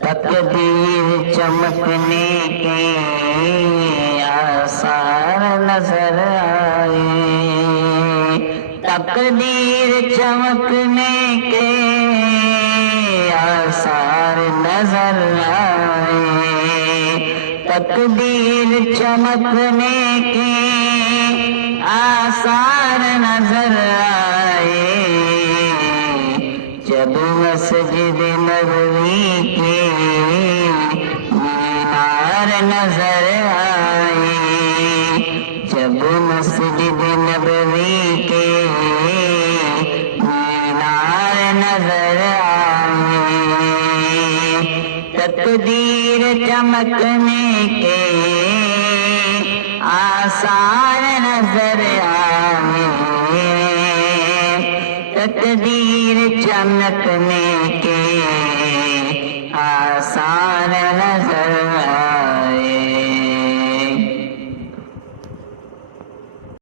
تقدیر چمکنے کے آثار نظر آئے، تقدیر چمکنے کے آثار نظر آئے، تقدیر چمکنے کے آثار نظر آئے، جب مسجد نبوی کے مینار نظر آئے، جب مسجد نبوی کے مینار نظر آئے، تقدیر چمکنے کے آثار نظر آئے، تقدیر چمکنے